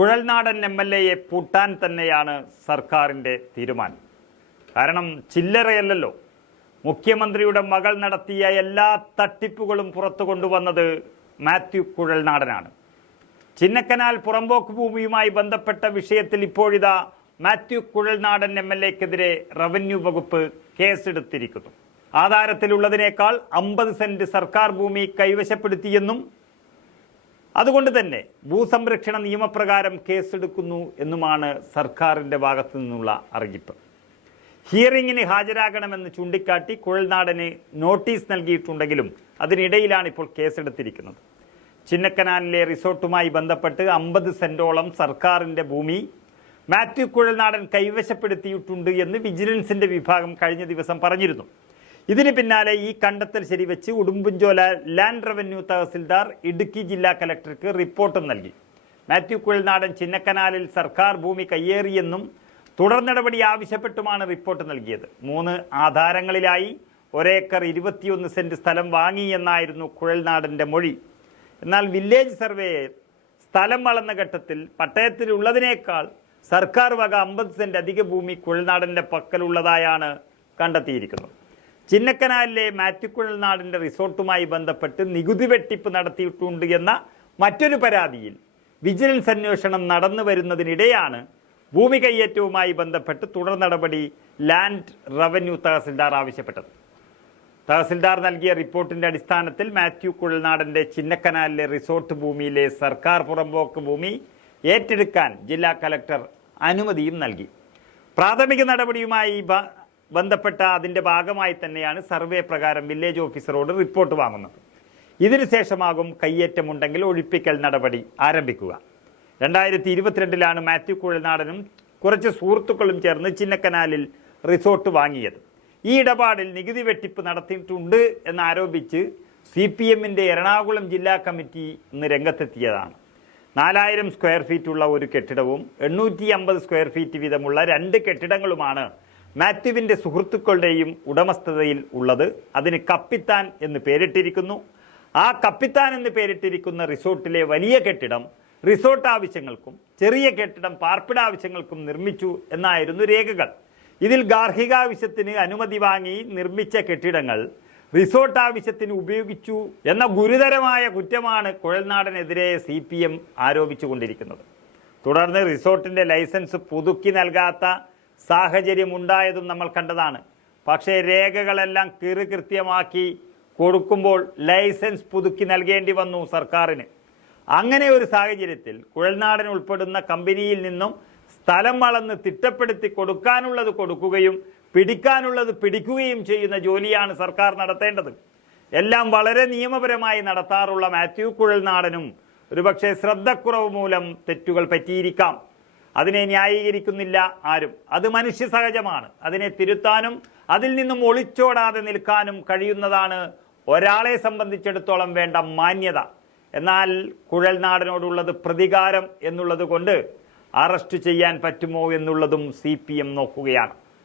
Kuzhalnadan M L എയെ പൂട്ടാൻ തന്നെയാണ് സർക്കാരിന്റെ തീരുമാനം. കാരണം ചില്ലറയല്ലല്ലോ. മുഖ്യമന്ത്രിയുടെ മകൾ നടത്തിയ എല്ലാ തട്ടിപ്പുകളും പുറത്തു കൊണ്ടുവന്നത് മാത്യു കുഴൽനാടനാണ്. ചിന്നക്കനാൽ പുറമ്പോക്ക് ഭൂമിയുമായി ബന്ധപ്പെട്ട വിഷയത്തിൽ ഇപ്പോഴിതാ മാത്യു കുഴൽനാടൻ എം എൽ എക്കെതിരെ റവന്യൂ വകുപ്പ് കേസെടുത്തിരിക്കുന്നു. ആധാരത്തിലുള്ളതിനേക്കാൾ അമ്പത് സെന്റ് സർക്കാർ ഭൂമി കൈവശപ്പെടുത്തിയെന്നും അതുകൊണ്ട് തന്നെ ഭൂസംരക്ഷണ നിയമപ്രകാരം കേസെടുക്കുന്നു എന്നുമാണ് സർക്കാരിന്റെ ഭാഗത്തു നിന്നുള്ള അറിയിപ്പ്. ഹിയറിംഗിന് ഹാജരാകണമെന്ന് ചൂണ്ടിക്കാട്ടി കുഴൽനാടന് നോട്ടീസ് നൽകിയിട്ടുണ്ടെങ്കിലും അതിനിടയിലാണ് ഇപ്പോൾ കേസെടുത്തിരിക്കുന്നത്. ചിന്നക്കനാലിലെ റിസോർട്ടുമായി ബന്ധപ്പെട്ട് അമ്പത് സെന്റോളം സർക്കാരിന്റെ ഭൂമി മാത്യു കുഴൽനാടൻ കൈവശപ്പെടുത്തിയിട്ടുണ്ട് എന്ന് വിജിലൻസിന്റെ വിഭാഗം കഴിഞ്ഞ ദിവസം പറഞ്ഞിരുന്നു. ഇതിന് പിന്നാലെ ഈ കണ്ടെത്തൽ ശരിവെച്ച് ഉടുമ്പുംചോല ലാൻഡ് റവന്യൂ തഹസിൽദാർ ഇടുക്കി ജില്ലാ കലക്ടർക്ക് റിപ്പോർട്ടും നൽകി. മാത്യു കുഴൽനാടൻ ചിന്നക്കനാലിൽ സർക്കാർ ഭൂമി കയ്യേറിയെന്നും തുടർ നടപടി ആവശ്യപ്പെട്ടുമാണ് റിപ്പോർട്ട് നൽകിയത്. മൂന്ന് ആധാരങ്ങളിലായി ഒരേക്കർ ഇരുപത്തിയൊന്ന് സെന്റ് സ്ഥലം വാങ്ങി എന്നായിരുന്നു കുഴൽനാടന്റെ മൊഴി. എന്നാൽ വില്ലേജ് സർവേയെ സ്ഥലം വളർന്ന ഘട്ടത്തിൽ പട്ടയത്തിലുള്ളതിനേക്കാൾ സർക്കാർ വക അമ്പത് സെന്റ് അധിക ഭൂമി കുഴൽനാടന്റെ പക്കലുള്ളതായാണ് കണ്ടെത്തിയിരിക്കുന്നത്. ചിന്നക്കനാലിലെ മാത്യു കുഴൽനാടിന്റെ റിസോർട്ടുമായി ബന്ധപ്പെട്ട് നികുതി വെട്ടിപ്പ് നടത്തിയിട്ടുണ്ട് എന്ന മറ്റൊരു പരാതിയിൽ വിജിലൻസ് അന്വേഷണം നടന്നു വരുന്നതിനിടെയാണ് ഭൂമി കയ്യേറ്റവുമായി ബന്ധപ്പെട്ട് തുടർ നടപടി ലാൻഡ് റവന്യൂ തഹസിൽദാർ ആവശ്യപ്പെട്ടത്. തഹസിൽദാർ നൽകിയ റിപ്പോർട്ടിന്റെ അടിസ്ഥാനത്തിൽ മാത്യു കുഴൽനാടന്റെ ചിന്നക്കനാലിലെ റിസോർട്ട് ഭൂമിയിലെ സർക്കാർ പുറമ്പോക്ക് ഭൂമി ഏറ്റെടുക്കാൻ ജില്ലാ കലക്ടർ അനുമതിയും നൽകി. പ്രാഥമിക നടപടിയുമായി ബന്ധപ്പെട്ട അതിന്റെ ഭാഗമായി തന്നെയാണ് സർവേ പ്രകാരം വില്ലേജ് ഓഫീസറോട് റിപ്പോർട്ട് വാങ്ങുന്നത്. ഇതിനു ശേഷമാകും കയ്യേറ്റമുണ്ടെങ്കിൽ ഒഴിപ്പിക്കൽ നടപടി ആരംഭിക്കുക. രണ്ടായിരത്തി ഇരുപത്തിരണ്ടിലാണ് മാത്യു കുഴൽനാടനും കുറച്ച് സുഹൃത്തുക്കളും ചേർന്ന് ചിന്നക്കനാലിൽ റിസോർട്ട് വാങ്ങിയത്. ഈ ഇടപാടിൽ നികുതി വെട്ടിപ്പ് നടത്തിയിട്ടുണ്ട് എന്നാരോപിച്ച് സി പി എമ്മിന്റെ എറണാകുളം ജില്ലാ കമ്മിറ്റി ഇന്ന് രംഗത്തെത്തിയതാണ്. നാലായിരം സ്ക്വയർ ഫീറ്റുള്ള ഒരു കെട്ടിടവും എണ്ണൂറ്റി അമ്പത് സ്ക്വയർ ഫീറ്റ് വീതമുള്ള രണ്ട് കെട്ടിടങ്ങളുമാണ് മാത്യുവിന്റെ സുഹൃത്തുക്കളുടെയും ഉടമസ്ഥതയിൽ ഉള്ളത് അതിന് കപ്പിത്താൻ എന്ന് പേരിട്ടിരിക്കുന്നു. ആ കപ്പിത്താൻ എന്ന് പേരിട്ടിരിക്കുന്ന റിസോർട്ടിലെ വലിയ കെട്ടിടം റിസോർട്ട് ആവശ്യങ്ങൾക്കും ചെറിയ കെട്ടിടം പാർപ്പിട ആവശ്യങ്ങൾക്കും നിർമ്മിച്ചു എന്നായിരുന്നു രേഖകൾ. ഇതിൽ ഗാർഹിക ആവശ്യത്തിന് അനുമതി വാങ്ങി നിർമ്മിച്ച കെട്ടിടങ്ങൾ റിസോർട്ട് ആവശ്യത്തിന് ഉപയോഗിച്ചു എന്ന ഗുരുതരമായ കുറ്റമാണ് കുഴൽനാടനെതിരെ സി പി എം ആരോപിച്ചുകൊണ്ടിരിക്കുന്നത്. തുടർന്ന് റിസോർട്ടിന്റെ ലൈസൻസ് പുതുക്കി നൽകാത്ത സാഹചര്യം ഉണ്ടായതും നമ്മൾ കണ്ടതാണ്. പക്ഷേ രേഖകളെല്ലാം കൃത്യമാക്കി കൊടുക്കുമ്പോൾ ലൈസൻസ് പുതുക്കി നൽകേണ്ടി വന്നു സർക്കാരിന്. അങ്ങനെ ഒരു സാഹചര്യത്തിൽ കുഴൽനാടൻ ഉൾപ്പെടുന്ന കമ്പനിയിൽ നിന്നും സ്ഥലം വളർന്ന് തിട്ടപ്പെടുത്തി കൊടുക്കാനുള്ളത് കൊടുക്കുകയും പിടിക്കാനുള്ളത് പിടിക്കുകയും ചെയ്യുന്ന ജോലിയാണ് സർക്കാർ നടത്തേണ്ടത്. എല്ലാം വളരെ നിയമപരമായി നടത്താറുള്ള മാത്യു കുഴൽനാടനും ഒരുപക്ഷെ ശ്രദ്ധക്കുറവ് മൂലം തെറ്റുകൾ പറ്റിയിരിക്കാം. അതിനെ ന്യായീകരിക്കുന്നില്ല ആരും. അത് മനുഷ്യ സഹജമാണ് അതിനെ തിരുത്താനും അതിൽ നിന്നും ഒളിച്ചോടാതെ നിൽക്കാനും കഴിയുന്നതാണ് ഒരാളെ സംബന്ധിച്ചിടത്തോളം വേണ്ട മാന്യത. എന്നാൽ കുഴൽനാടനോടുള്ളത് പ്രതികാരം എന്നുള്ളത് കൊണ്ട് അറസ്റ്റ് ചെയ്യാൻ പറ്റുമോ എന്നുള്ളതും സി നോക്കുകയാണ്.